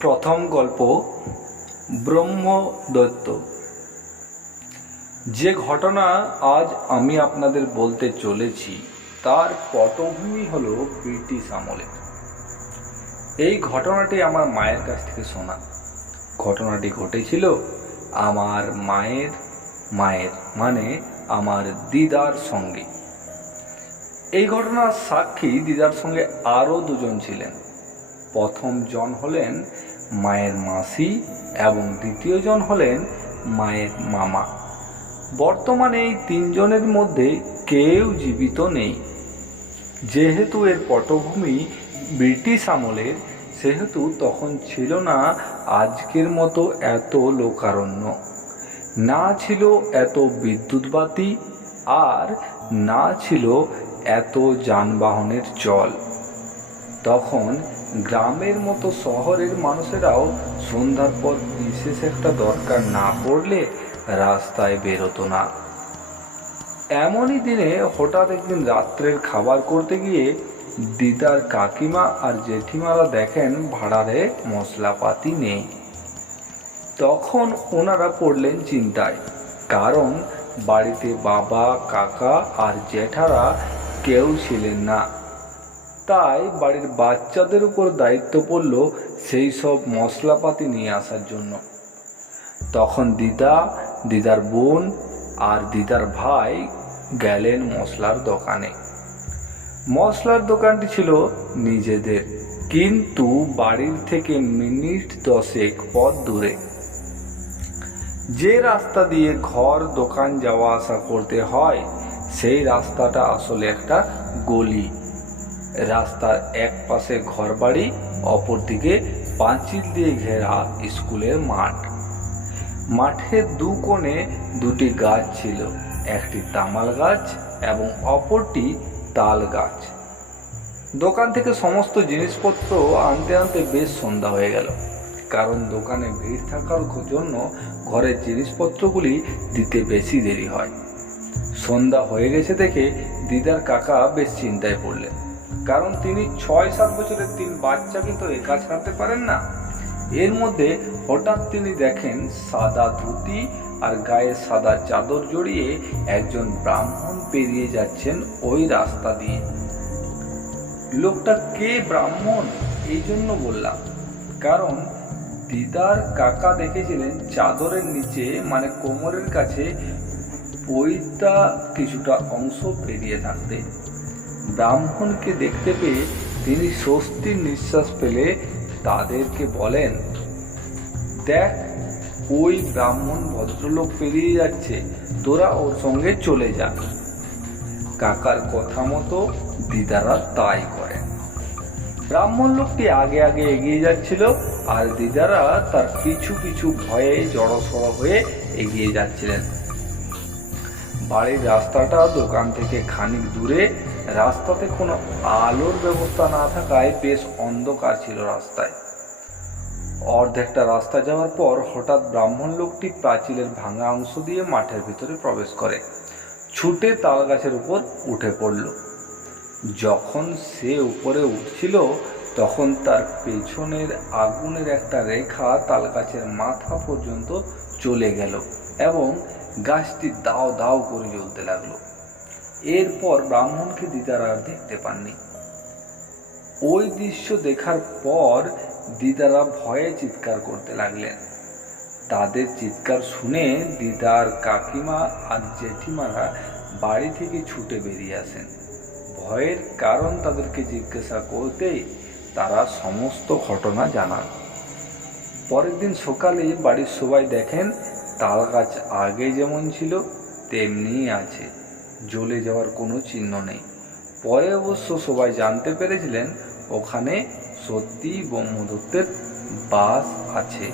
প্রথম গল্প ব্রহ্মদত্ত যে ঘটনা আজ আমি আপনাদের বলতে চলেছি, তার পটভূমি হলো ব্রিটিশ আমলের এই ঘটনাটি আমার মায়ের কাছ থেকে শোনা। ঘটনাটি ঘটেছিল আমার মায়ের মায়ের মানে আমার দিদার সঙ্গে। এই ঘটনার সাক্ষী দিদার সঙ্গে আরও দুজন ছিলেন। প্রথম জন হলেন মায়ের মাসি এবং দ্বিতীয় জন হলেন মায়ের মামা। বর্তমানে এই তিনজনের মধ্যে কেউ জীবিত নেই। যেহেতু এর পটভূমি ব্রিটিশ আমলের, সেহেতু তখন ছিল না আজকের মতো এত লোকারণ্য। না ছিল এত বিদ্যুৎবাতি আর না ছিল এত যানবাহনের চল। তখন গ্রামের মতো শহরের মানুষেরাও সন্ধ্যার পর বিশেষ একটা দরকার না পড়লে রাস্তায় বেরোতো না। এমনই দিনে হঠাৎ একদিন রাত্রের খাবার করতে গিয়ে দিদার কাকিমা আর জেঠিমারা দেখেন ভাড়ারে মশলাপাতি নেই। তখন ওনারা পড়লেন চিন্তায়, কারণ বাড়িতে বাবা, কাকা আর জেঠারা কেউ ছিলেন না। তাই বাড়ির বাচ্চাদের উপর দায়িত্ব পড়ল সেই সব মশলাপাতি নিয়ে আসার জন্য। তখন দিদা, দিদার বোন আর দিদার ভাই গেলেন মশলার দোকানে। মশলার দোকানটি ছিল নিজেদের, কিন্তু বাড়ির থেকে মিনিট দশেক পথ দূরে। যে রাস্তা দিয়ে ঘর, দোকান যাওয়া আসা করতে হয়, সেই রাস্তাটা আসলে একটা গলি। রাস্তার এক পাশে ঘর বাড়ি অপরদিকে পাঁচিল দিয়ে ঘেরা স্কুলের মাঠ। মাঠের দু কোণে দুটি গাছ ছিল, একটি তামাল গাছ এবং অপরটি তাল গাছ। দোকান থেকে সমস্ত জিনিসপত্র আনতে আনতে বেশ সন্ধ্যা হয়ে গেল। কারণ দোকানে ভিড় থাকার জন্য ঘরের জিনিসপত্রগুলি দিতে বেশি দেরি হয়। সন্ধ্যা হয়ে গেছে দেখে দিদার কাকা বেশ চিন্তায় পড়লেন। কারণ তিনি ছয় সাত বছরের তিন বাচ্চাকে তো একা ছাড়তে পারেন না। এর মধ্যে হঠাৎ তিনি দেখেন সাদা ধুতি আর গায়ে সাদা চাদর জড়িয়ে একজন ব্রাহ্মণ পেরিয়ে যাচ্ছেন ওই রাস্তা দিয়ে। লোকটা কে ব্রাহ্মণ? এই জন্য বললাম। কারণ দিদার কাকা দেখেছিলেন চাদরের নিচে মানে কোমরের কাছে পৈতা কিছুটা অংশ বেরিয়ে থাকতে। ব্রাহ্মণকে দেখতে পেয়ে তিনি স্বস্তির নিঃশ্বাস ফেলে তাদেরকে বলেন, দেখ, ওই ব্রাহ্মণ ভদ্রলোক পেরিয়ে যাচ্ছে, তোরা ওর সঙ্গে চলে যা। কাকার কথা মতো দিদারা তাই করেন। ব্রাহ্মণ লোকটি আগে আগে এগিয়ে যাচ্ছিল, আর দিদারা তার পিছু পিছু ভয়ে জড়সড় হয়ে এগিয়ে যাচ্ছিলেন। বাড়ির রাস্তাটা দোকান থেকে খানিক দূরে রাস্তাতে কোনো আলোর ব্যবস্থা না থাকায় বেশ অন্ধকার ছিল রাস্তায়। অর্ধেকটা রাস্তা যাওয়ার পর হঠাৎ ব্রাহ্মণ লোকটি প্রাচীরের ভাঙা অংশ দিয়ে মাঠের ভিতরে প্রবেশ করে। ছুটে তাল গাছের উপর উঠে পড়ল। যখন সে উপরে উঠছিল, তখন তার পেছনের আগুনের একটা রেখা তাল গাছের মাথা পর্যন্ত চলে গেল এবং গাছটি দাও দাও করে জ্বলতে লাগল। এরপর ব্রাহ্মণকে দিদার আর দেখতে পাননি। ওই দৃশ্য দেখার পর দিদারা ভয়ে চিৎকার করতে লাগলেন। তাদের চিৎকার শুনে দিদার কাকিমা আর জেঠিমারা বাড়ি থেকে ছুটে বেরিয়ে আসেন। ভয়ের কারণ তাদেরকে জিজ্ঞাসা করতেই তারা সমস্ত ঘটনা জানান। পরের দিন সকালে বাড়ির সবাই দেখেন তাল গাছ আগে যেমন ছিল, তেমনিই আছে। জ্বলে যাওয়ার কোনো চিহ্ন নেই। পরে অবশ্য সবাই জানতে পেরেছিলেন, ওখানে সত্যি ব্রহ্মদত্তের বাস আছে।